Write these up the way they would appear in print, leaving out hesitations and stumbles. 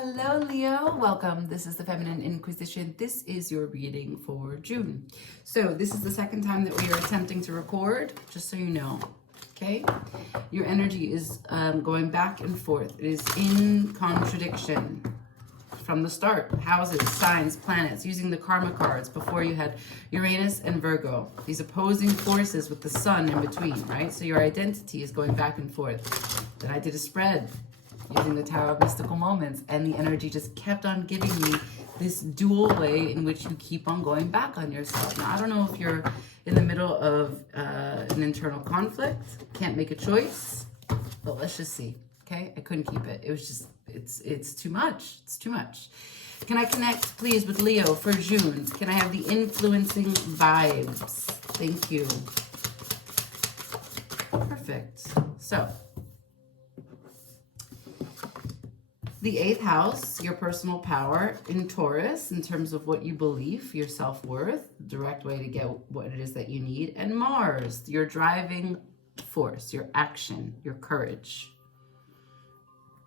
Hello, Leo. Welcome. This is the Feminine Inquisition. This is your reading for June. So this is the second time that we are attempting to record, just so you know. Okay? Your energy is going back and forth. It is in contradiction from the start. Houses, signs, planets, using the karma cards. Before you had Uranus and Virgo. These opposing forces with the sun in between, right? So your identity is going back and forth. Then I did a spread using the Tower of Mystical Moments, and the energy just kept on giving me this dual way in which you keep on going back on yourself. Now, I don't know if you're in the middle of an internal conflict, can't make a choice, but let's just see, okay? I couldn't keep it. It was just, it's too much. It's too much. Can I connect, please, with Leo for June? Can I have the influencing vibes? Thank you. Perfect. So, the 8th house, your personal power in Taurus, in terms of what you believe, your self-worth, direct way to get what it is that you need. And Mars, your driving force, your action, your courage.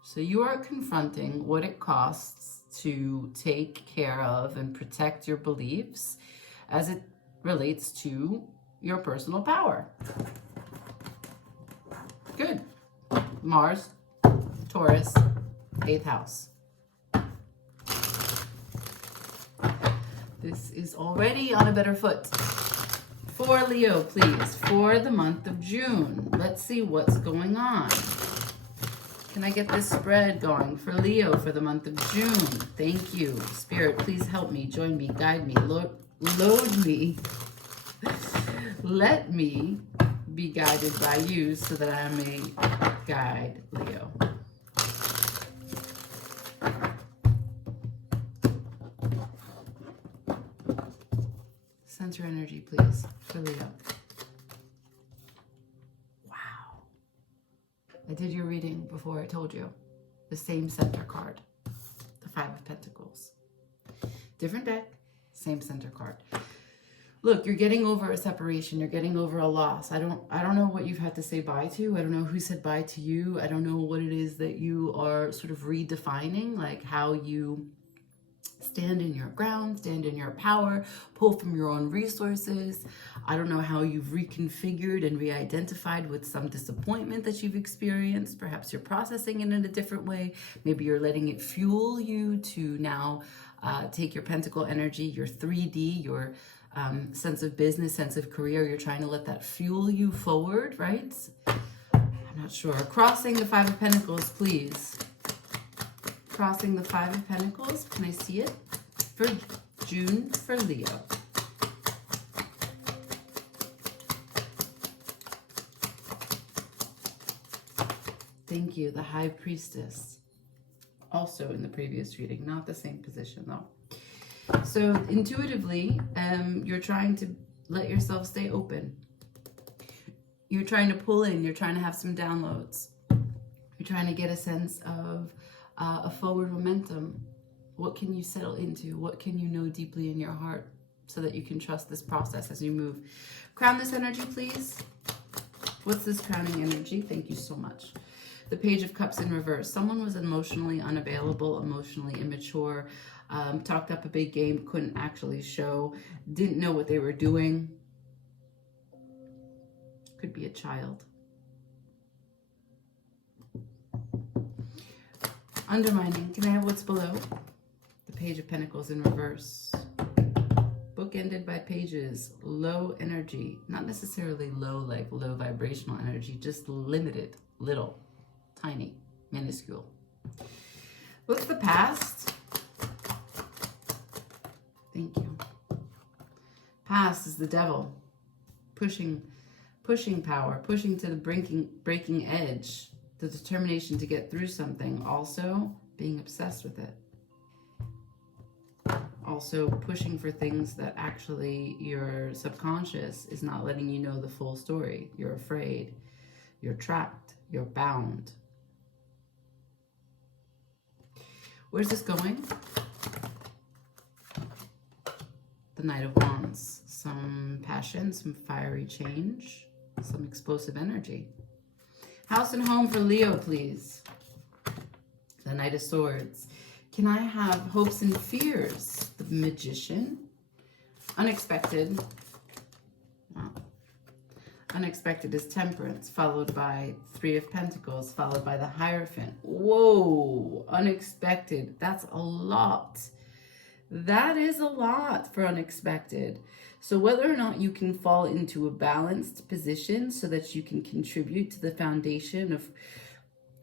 So you are confronting what it costs to take care of and protect your beliefs as it relates to your personal power. Good. Mars, Taurus, 8th house. This is already on a better foot. For Leo, please, for the month of June. Let's see what's going on. Can I get this spread going for Leo for the month of June? Thank you. Spirit, please help me, join me, guide me, load me. Let me be guided by you so that I may guide Leo. Center energy, please, for Leo. Wow. I did your reading before I told you. The same center card. The 5 of Pentacles. Different deck, same center card. Look, you're getting over a separation. You're getting over a loss. I don't know what you've had to say bye to. I don't know who said bye to you. I don't know what it is that you are sort of redefining, like how you stand in your ground, stand in your power, pull from your own resources. I don't know how you've reconfigured and re-identified with some disappointment that you've experienced. Perhaps you're processing it in a different way. Maybe you're letting it fuel you to now take your pentacle energy, your 3D, your sense of business, sense of career. You're trying to let that fuel you forward, right? I'm not sure. Crossing the 5 of Pentacles, please. Crossing the 5 of Pentacles. Can I see it? For June for Leo. Thank you. The High Priestess. Also in the previous reading. Not the same position though. So intuitively, you're trying to let yourself stay open. You're trying to pull in. You're trying to have some downloads. You're trying to get a sense of a forward momentum. What can you settle into? What can you know deeply in your heart so that you can trust this process as you move? Crown this energy, please. What's this crowning energy? Thank you so much. The Page of Cups in reverse. Someone was emotionally unavailable, emotionally immature, talked up a big game, couldn't actually show, didn't know what they were doing. Could be a child. Undermining. Can I have what's below? The Page of Pentacles in reverse. Book ended by pages. Low energy. Not necessarily low, like low vibrational energy, just limited, little, tiny, minuscule. What's the past? Thank you. Past is the devil. Pushing power, pushing to the breaking edge. The determination to get through something, also being obsessed with it. Also pushing for things that actually your subconscious is not letting you know the full story. You're afraid, you're trapped, you're bound. Where's this going? The Knight of Wands. Some passion, some fiery change, some explosive energy. House and home for Leo, please. The Knight of Swords. Can I have hopes and fears? The Magician. Unexpected. Wow. Unexpected is Temperance, followed by Three of Pentacles, followed by the Hierophant. Whoa, unexpected. That's a lot. That is a lot for unexpected. So whether or not you can fall into a balanced position so that you can contribute to the foundation of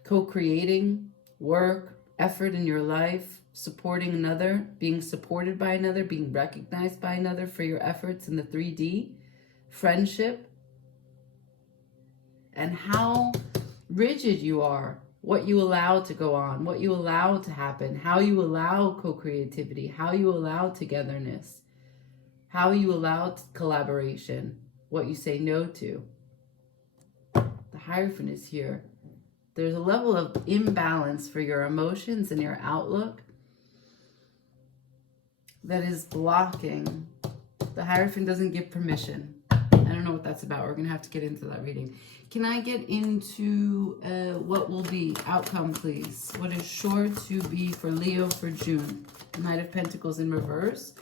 co-creating work, effort in your life, supporting another, being supported by another, being recognized by another for your efforts in the 3D, friendship, and how rigid you are, what you allow to go on, what you allow to happen, how you allow co-creativity, how you allow togetherness, how you allow collaboration, what you say no to. The Hierophant is here. There's a level of imbalance for your emotions and your outlook that is blocking. The Hierophant doesn't give permission. I don't know what that's about. We're going to have to get into that reading. Can I get into what will be outcome, please? What is sure to be for Leo for June? Knight of Pentacles in reverse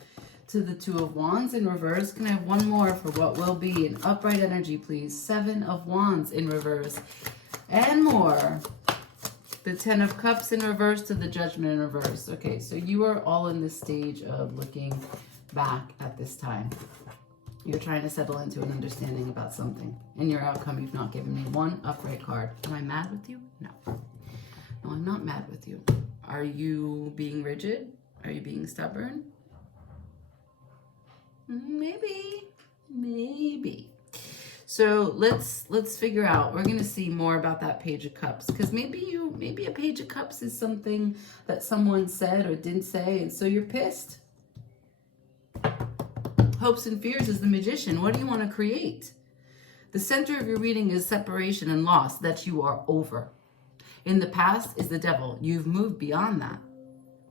to the Two of Wands in reverse. Can I have one more for what will be in upright energy, please? Seven of Wands in reverse. And more. The Ten of Cups in reverse to the Judgment in reverse. Okay, so you are all in this stage of looking back at this time. You're trying to settle into an understanding about something. In your outcome, you've not given me one upright card. Am I mad with you? No. No, I'm not mad with you. Are you being rigid? Are you being stubborn? Maybe. Maybe. So let's figure out. We're going to see more about that Page of Cups, because maybe a Page of Cups is something that someone said or didn't say, and so you're pissed. Hopes and fears is the Magician. What do you want to create? The center of your reading is separation and loss, that you are over. In the past is the Devil. You've moved beyond that.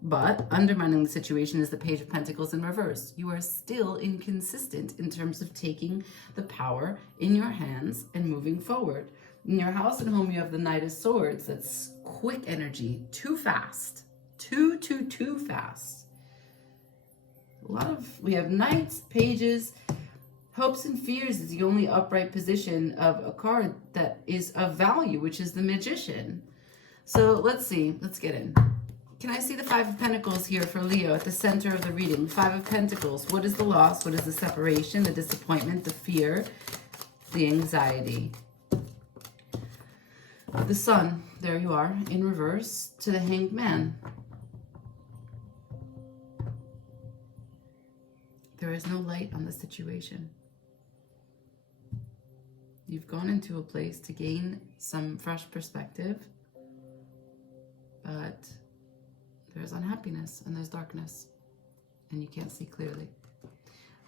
But undermining the situation is the Page of Pentacles in reverse. You are still inconsistent in terms of taking the power in your hands and moving forward. In your house and home, you have the Knight of Swords. That's quick energy, too fast. Too fast. We have Knights, Pages. Hopes and fears is the only upright position of a card that is of value, which is the Magician. So let's see. Let's get in. Can I see the Five of Pentacles here for Leo at the center of the reading? Five of Pentacles. What is the loss? What is the separation, the disappointment, the fear, the anxiety? The Sun, there you are, in reverse to the Hanged Man. There is no light on the situation. You've gone into a place to gain some fresh perspective, but there's unhappiness and there's darkness, and you can't see clearly.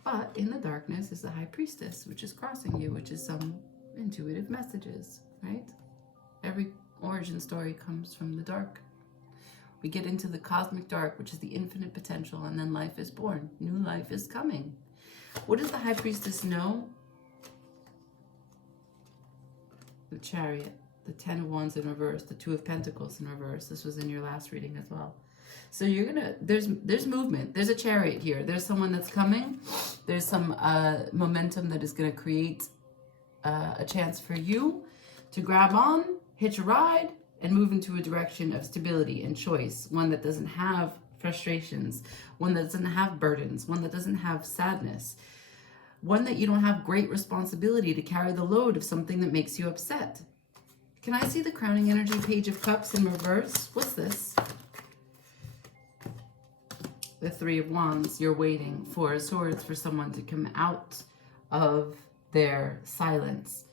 But in the darkness is the High Priestess, which is crossing you, which is some intuitive messages, right? Every origin story comes from the dark. We get into the cosmic dark, which is the infinite potential, and then life is born. New life is coming. What does the High Priestess know? The Chariot, the Ten of Wands in reverse, the Two of Pentacles in reverse. This was in your last reading as well. So you're gonna, there's movement. There's a Chariot here. There's someone that's coming. There's some momentum that is gonna create a chance for you to grab on, hitch a ride, and move into a direction of stability and choice. One that doesn't have frustrations, one that doesn't have burdens, one that doesn't have sadness, one that you don't have great responsibility to carry the load of something that makes you upset. Can I see the crowning energy Page of Cups in reverse? What's this? The Three of Wands. You're waiting. Four of Swords, for someone to come out of their silence.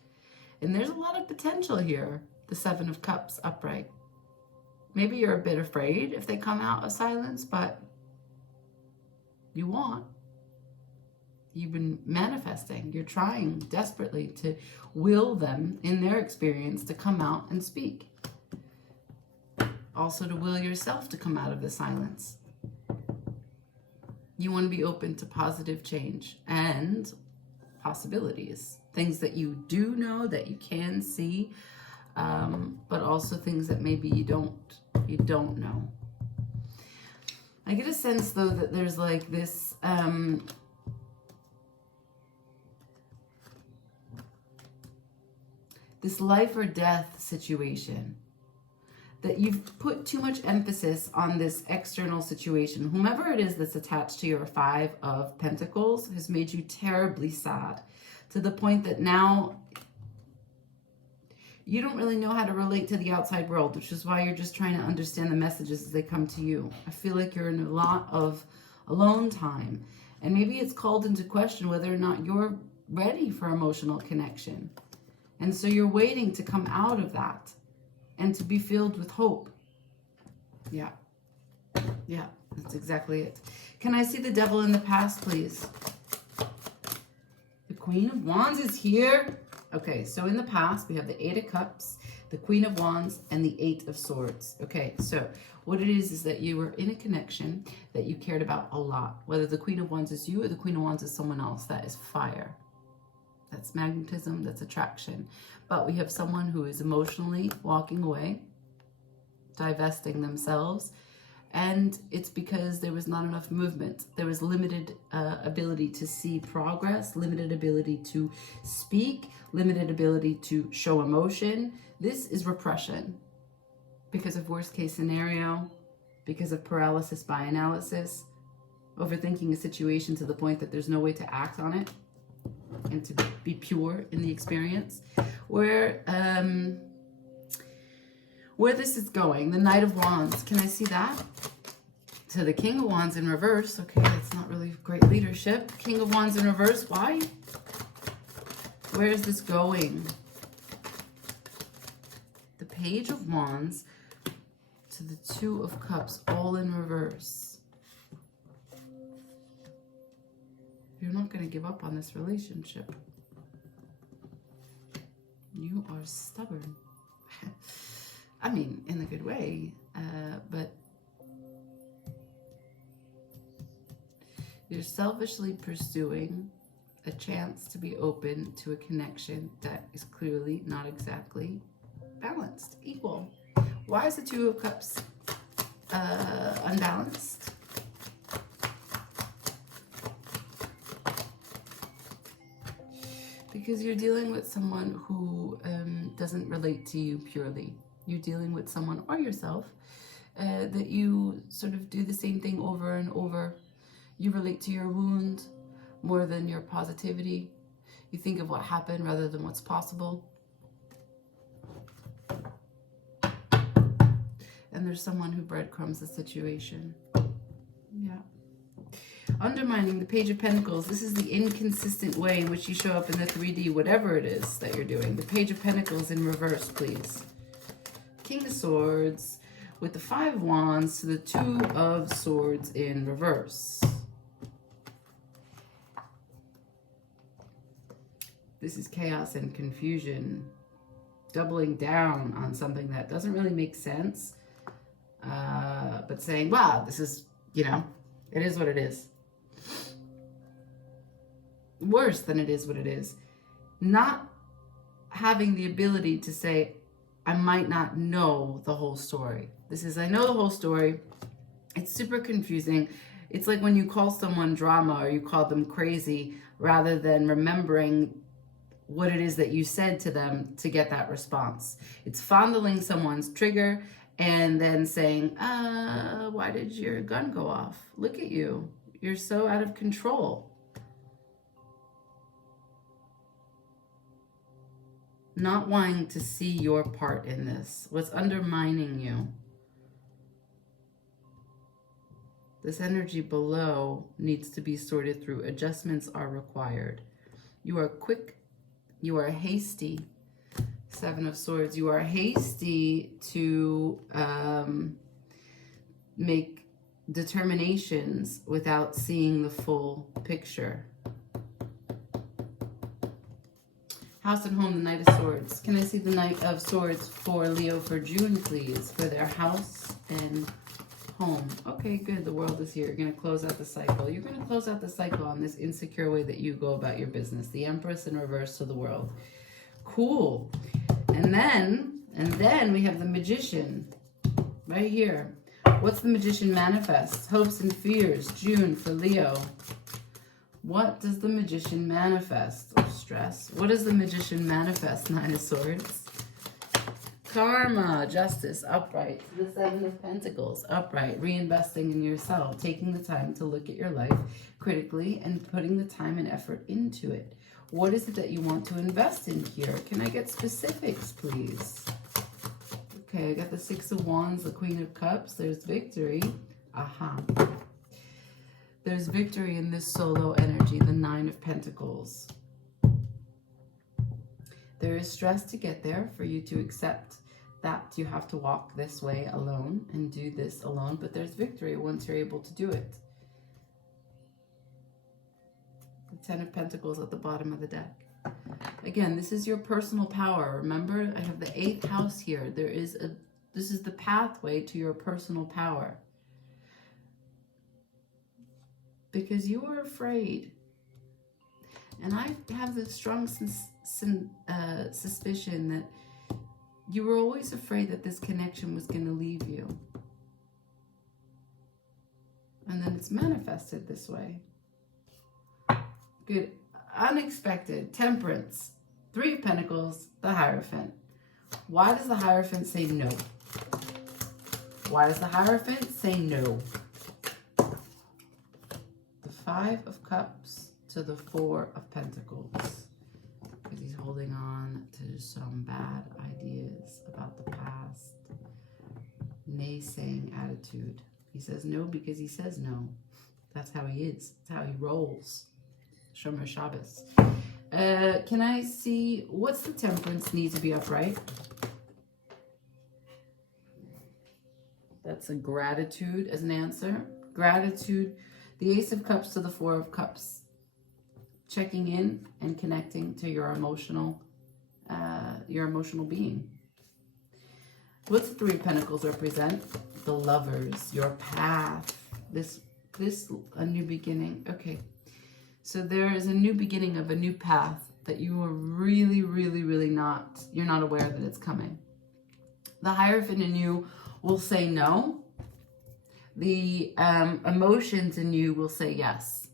And there's a lot of potential here. The Seven of Cups upright. Maybe you're a bit afraid if they come out of silence, but you want. You've been manifesting. You're trying desperately to will them, in their experience, to come out and speak. Also to will yourself to come out of the silence. You want to be open to positive change and possibilities. Things that you do know, that you can see, but also things that maybe you don't know. I get a sense, though, that there's like this, this life or death situation. That you've put too much emphasis on this external situation. Whomever it is that's attached to your Five of Pentacles has made you terribly sad, to the point that now you don't really know how to relate to the outside world, which is why you're just trying to understand the messages as they come to you. I feel like you're in a lot of alone time, and maybe it's called into question whether or not you're ready for emotional connection. And so you're waiting to come out of that and to be filled with hope. Yeah. Yeah, that's exactly it. Can I see the devil in the past, please? The Queen of Wands is here. Okay, so in the past, we have the Eight of Cups, the Queen of Wands, and the Eight of Swords. Okay, so what it is that you were in a connection that you cared about a lot. Whether the Queen of Wands is you or the Queen of Wands is someone else, that is fire. That's magnetism, that's attraction. But we have someone who is emotionally walking away, divesting themselves, and it's because there was not enough movement. There was limited ability to see progress, limited ability to speak, limited ability to show emotion. This is repression because of worst case scenario, because of paralysis by analysis, overthinking a situation to the point that there's no way to act on it and to be pure in the experience. Where this is going, the Knight of Wands, can I see that? To the King of Wands in reverse. Okay, that's not really great leadership. King of Wands in reverse, why? Where is this going? The Page of Wands to the Two of Cups, all in reverse. You're not going to give up on this relationship. You are stubborn. I mean, in a good way, but you're selfishly pursuing a chance to be open to a connection that is clearly not exactly balanced, equal. Why is the Two of Cups unbalanced? Because you're dealing with someone who doesn't relate to you purely. You're dealing with someone or yourself that you sort of do the same thing over and over. You relate to your wound more than your positivity. You think of what happened rather than what's possible. And there's someone who breadcrumbs the situation. Yeah. Undermining the Page of Pentacles. This is the inconsistent way in which you show up in the 3D, whatever it is that you're doing. The Page of Pentacles in reverse, please. King of Swords with the Five of Wands to the Two of Swords in reverse. This is chaos and confusion. Doubling down on something that doesn't really make sense. But saying, wow, this is, you know, it is what it is. Worse than it is what it is. Not having the ability to say, I might not know the whole story. This is, I know the whole story. It's super confusing. It's like when you call someone drama or you call them crazy rather than remembering what it is that you said to them to get that response. It's fondling someone's trigger and then saying, why did your gun go off? Look at you. You're so out of control. Not wanting to see your part in this. What's undermining you? This energy below needs to be sorted through. Adjustments are required. You are quick. You are hasty. Seven of Swords. You are hasty to make determinations without seeing the full picture. House and home, the Knight of Swords. Can I see the Knight of Swords for Leo for June, please? For their house and home. Okay, good. The world is here. You're going to close out the cycle. You're going to close out the cycle on this insecure way that you go about your business. The Empress in reverse to the world. Cool. And then we have the Magician right here. What's the Magician manifest? Hopes and fears, June for Leo. What does the Magician manifest? Oh, stress. What does the Magician manifest? Nine of Swords. Karma, justice, upright. The Seven of Pentacles, upright. Reinvesting in yourself. Taking the time to look at your life critically and putting the time and effort into it. What is it that you want to invest in here? Can I get specifics, please? Okay, I got the Six of Wands, the Queen of Cups. There's victory. Aha. There's victory in this solo energy, the Nine of Pentacles. There is stress to get there for you to accept that you have to walk this way alone and do this alone, but there's victory once you're able to do it. The Ten of Pentacles at the bottom of the deck. Again, this is your personal power. Remember, I have the 8th house here. This is the pathway to your personal power. Because you were afraid. And I have the strong suspicion that you were always afraid that this connection was going to leave you. And then it's manifested this way. Good. Unexpected. Temperance. 3 of Pentacles. The Hierophant. Why does the Hierophant say no? Why does the Hierophant say no? The 5 of Cups to the 4 of Pentacles. Because he's holding on to some bad ideas about the past. Naysaying attitude. He says no because he says no. That's how he is. That's how he rolls. Shomer Shabbos. Can I see, what's the Temperance need to be upright? That's a gratitude as an answer. Gratitude. The Ace of Cups to the 4 of Cups. Checking in and connecting to your emotional being. What's the 3 of Pentacles represent? The Lovers, your path. This a new beginning. Okay. So there is a new beginning of a new path that you are really, really, really you're not aware that it's coming. The Hierophant in you will say no. The emotions in you will say yes.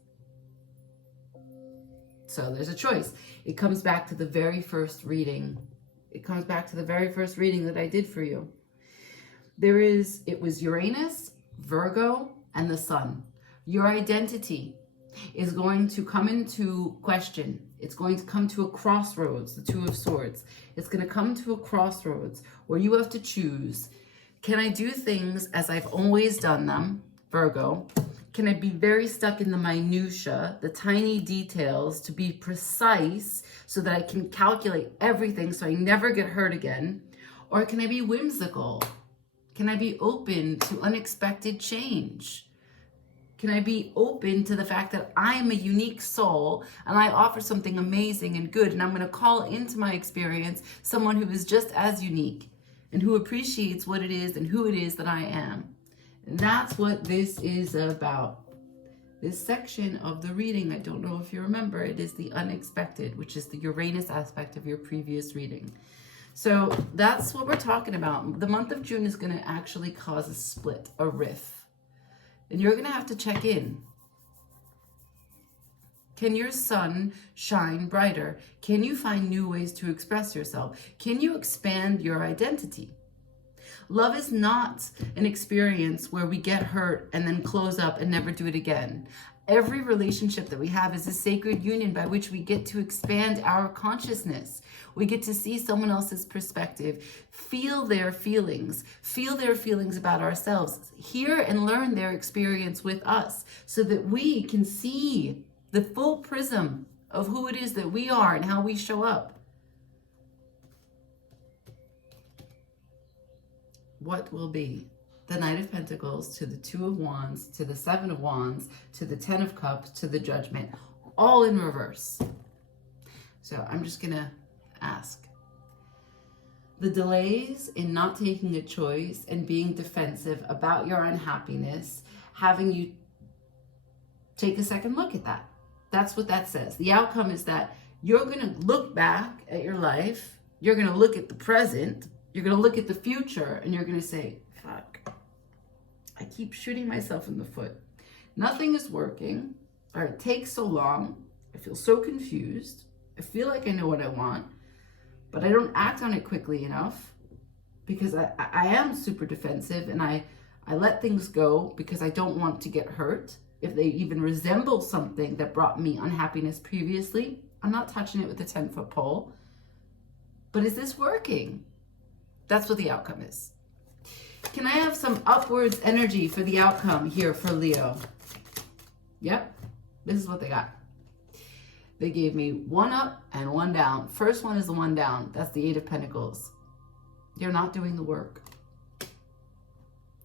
So there's a choice. It comes back to the very first reading. It comes back to the very first reading that I did for you. It was Uranus, Virgo, and the Sun. Your identity is going to come into question. It's going to come to a crossroads, the 2 of Swords. It's going to come to a crossroads where you have to choose. Can I do things as I've always done them, Virgo? Can I be very stuck in the minutia, the tiny details, to be precise so that I can calculate everything so I never get hurt again? Or can I be whimsical? Can I be open to unexpected change? Can I be open to the fact that I am a unique soul and I offer something amazing and good, and I'm going to call into my experience someone who is just as unique and who appreciates what it is and who it is that I am. And that's what this is about. This section of the reading, I don't know if you remember, it is the unexpected, which is the Uranus aspect of your previous reading. So that's what we're talking about. The month of June is going to actually cause a split, a rift. And you're going to have to check in. Can your sun shine brighter? Can you find new ways to express yourself? Can you expand your identity? Love is not an experience where we get hurt and then close up and never do it again. Every relationship that we have is a sacred union by which we get to expand our consciousness. We get to see someone else's perspective, feel their feelings about ourselves, hear and learn their experience with us so that we can see the full prism of who it is that we are and how we show up. What will be? The Knight of Pentacles to the 2 of Wands, to the 7 of Wands, to the 10 of Cups, to the Judgment, all in reverse. So I'm just going to ask. The delays in not taking a choice and being defensive about your unhappiness, having you take a second look at that. That's what that says. The outcome is that you're going to look back at your life, you're going to look at the present, you're going to look at the future, and you're going to say, fuck. I keep shooting myself in the foot. Nothing is working, or it takes so long. I feel so confused. I feel like I know what I want, but I don't act on it quickly enough because I am super defensive, and I let things go because I don't want to get hurt. If they even resemble something that brought me unhappiness previously, I'm not touching it with a 10-foot pole. But is this working? That's what the outcome is. Can I have some upwards energy for the outcome here for Leo? Yep, this is what they got. They gave me 1 up and 1 down. First one is the 1 down. That's the 8 of Pentacles. You're not doing the work.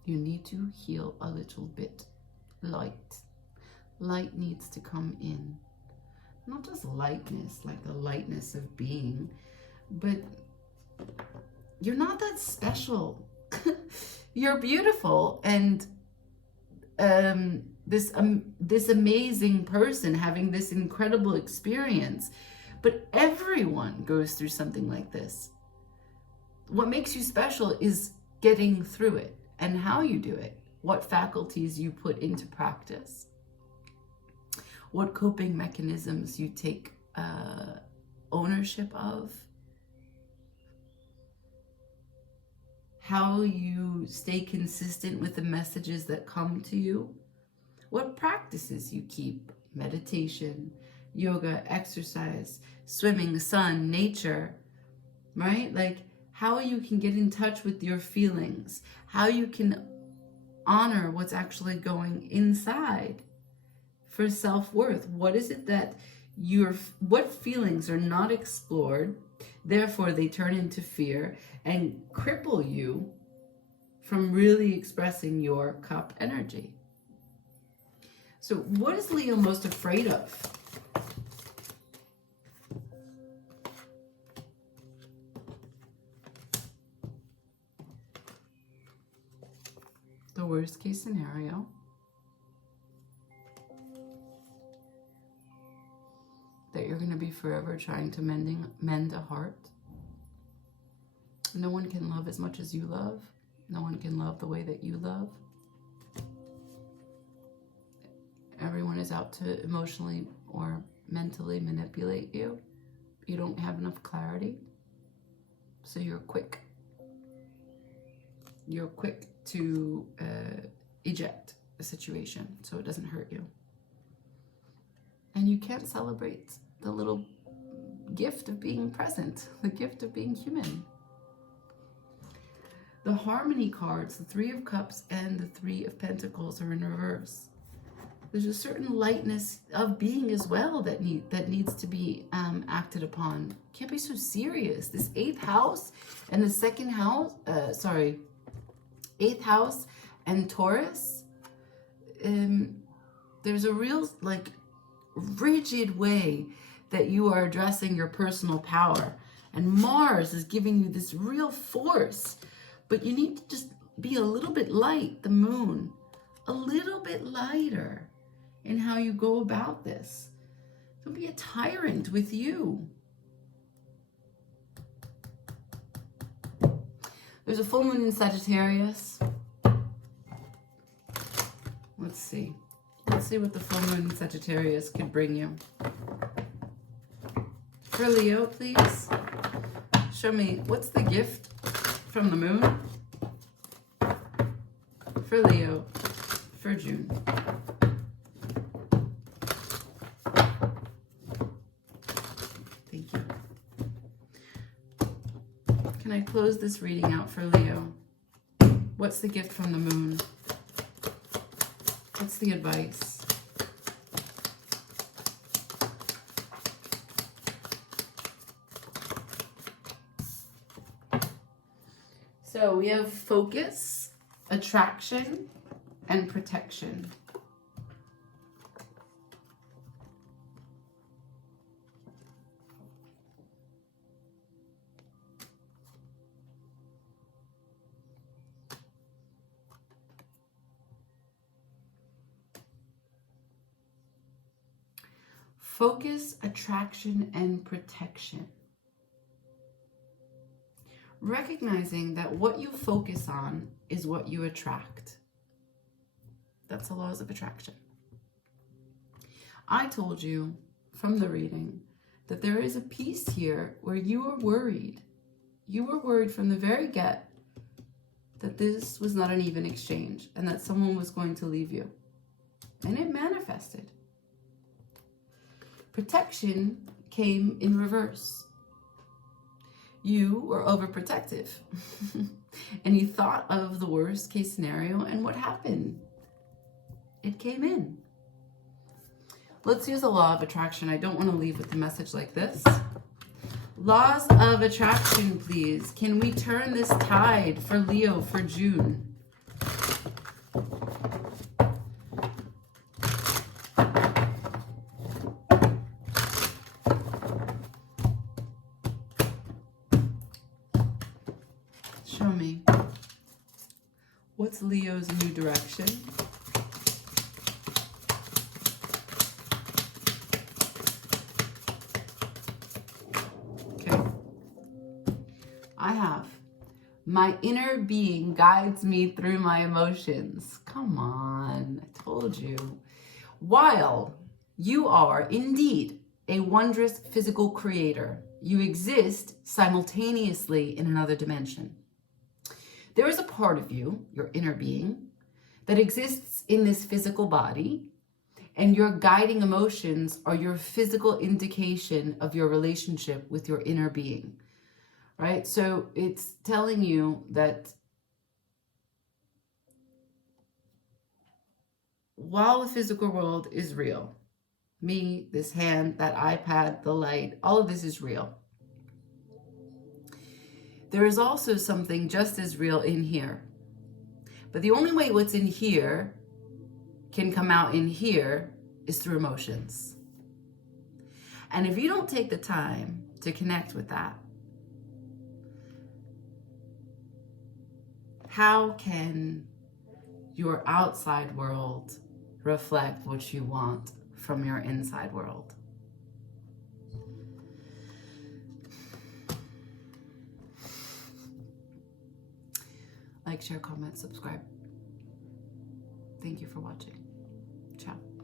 You need to heal a little bit. Light. Light needs to come in. Not just lightness, like the lightness of being, but you're not that special. You're beautiful, and this amazing person having this incredible experience. But everyone goes through something like this. What makes you special is getting through it and how you do it, what faculties you put into practice, what coping mechanisms you take ownership of, how you stay consistent with the messages that come to you, what practices you keep, meditation, yoga, exercise, swimming, sun, nature, right? Like how you can get in touch with your feelings, how you can honor what's actually going inside for self-worth. What is it that what feelings are not explored, therefore they turn into fear and cripple you from really expressing your cup energy. So what is Leo most afraid of? The worst case scenario. That you're going to be forever trying to mend a heart. No one can love as much as you love. No one can love the way that you love. Everyone is out to emotionally or mentally manipulate you. You don't have enough clarity. So you're quick. You're quick to eject a situation so it doesn't hurt you. And you can't celebrate the little gift of being present, the gift of being human. The Harmony cards, the 3 of Cups and the 3 of Pentacles are in reverse. There's a certain lightness of being as well that needs to be acted upon. Can't be so serious. This 8th house and the 2nd house, 8th house and Taurus, there's a real rigid way that you are addressing your personal power. And Mars is giving you this real force. But you need to just be a little bit light, the moon, a little bit lighter in how you go about this. Don't be a tyrant with you. There's a full moon in Sagittarius. Let's see. Let's see what the full moon in Sagittarius can bring you. For Leo, please. Show me, what's the gift from the moon? For Leo, for June. Thank you. Can I close this reading out for Leo? What's the gift from the moon? What's the advice? So we have focus, attraction, and protection. Focus, attraction, and protection. Recognizing that what you focus on is what you attract. That's the laws of attraction. I told you from the reading that there is a piece here where you are worried. You were worried from the very get that this was not an even exchange and that someone was going to leave you. And it manifested. Protection came in reverse. You were overprotective. And you thought of the worst case scenario, and what happened? It came in. Let's use a law of attraction. I don't want to leave with a message like this. Laws of attraction, please. Can we turn this tide for Leo for June? Show me. What's Leo's new direction? I have. My inner being guides me through my emotions. Come on, I told you. While you are indeed a wondrous physical creator, you exist simultaneously in another dimension. There is a part of you, your inner being, that exists in this physical body, and your guiding emotions are your physical indication of your relationship with your inner being. Right? So it's telling you that while the physical world is real, me, this hand, that iPad, the light, all of this is real. There is also something just as real in here. But the only way what's in here can come out in here is through emotions. And if you don't take the time to connect with that, how can your outside world reflect what you want from your inside world? Like, share, comment, subscribe. Thank you for watching. Ciao.